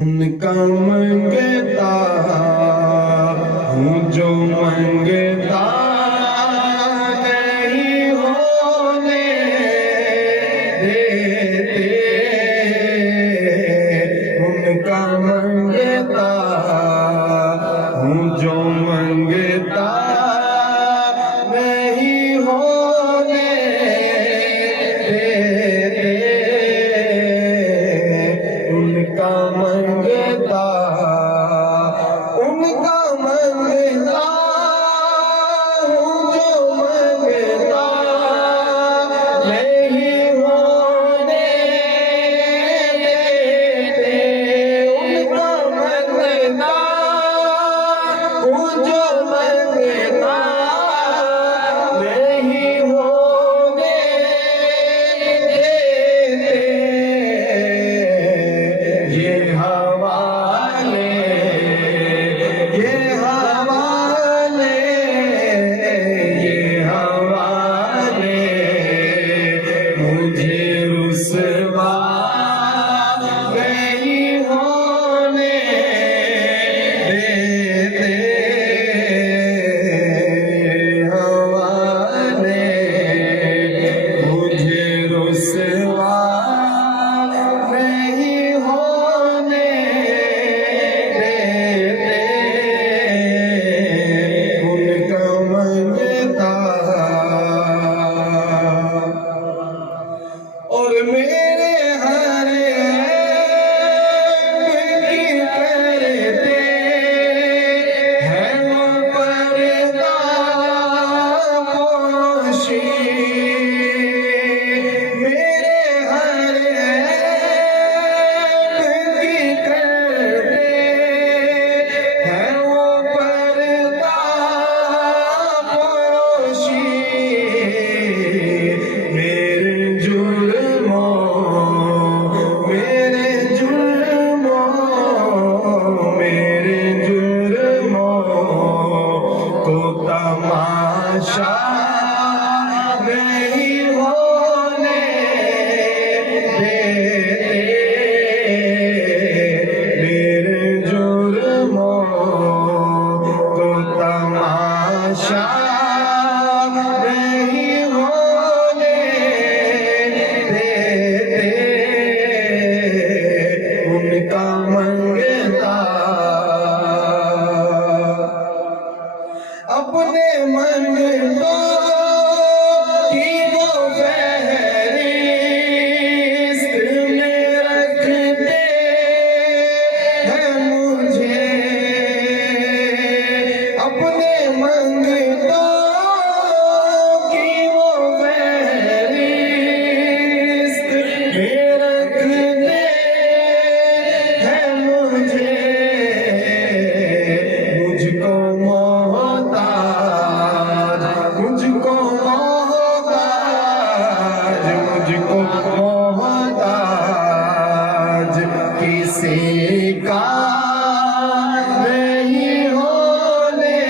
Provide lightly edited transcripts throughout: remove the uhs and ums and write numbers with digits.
उनका मंगता हूँ जो मंगता नहीं होने देते। उनका मंगता हूँ जो मंगता नहीं होने देते। उनका मंगता हूँ जो मंगता नहीं होने देते। उनका मंगता हूँ जो मंगता नहीं होने देते। ये हवाले मुझे रुसवा नहीं होने देते। हवाले मुझे रुसवा नहीं होने देते। उनका मंगता और मेरे हर ऐब की करते हैं वो पर्दा पोशी। मेरे हर ऐब की करते हैं वो पर्दा पोशी। मेरे जुल्मों को तमाशा नहीं होने देते। मेरे जुल्मों को तमाशा नहीं होने देते। उनका मंगता अपने मन को की वो फहरिस्त में रखते हैं मुझे। अपने मन को की वो फहरिस्त में रखते हैं मुझे। मुझको मोहताज किसी का नहीं होने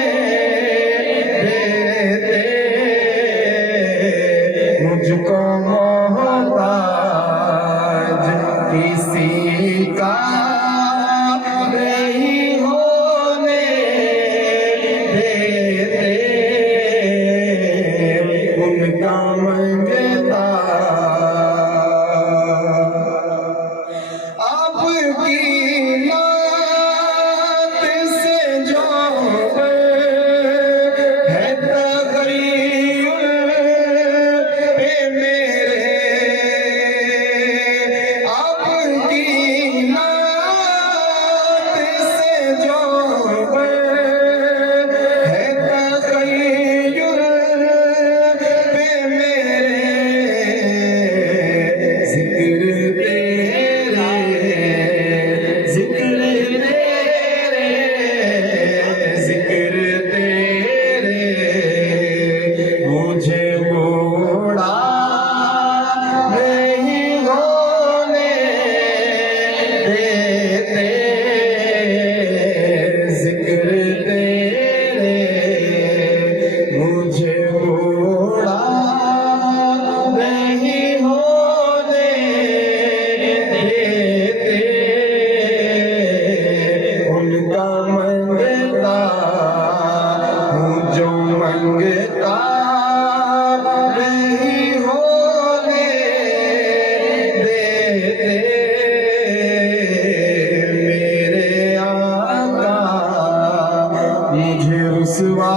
देते। मुझको मोहताज किसी का नहीं होने देते। उनका मंगता आपकी मंगता नहीं होने देते मेरे आका, मुझे रुसवा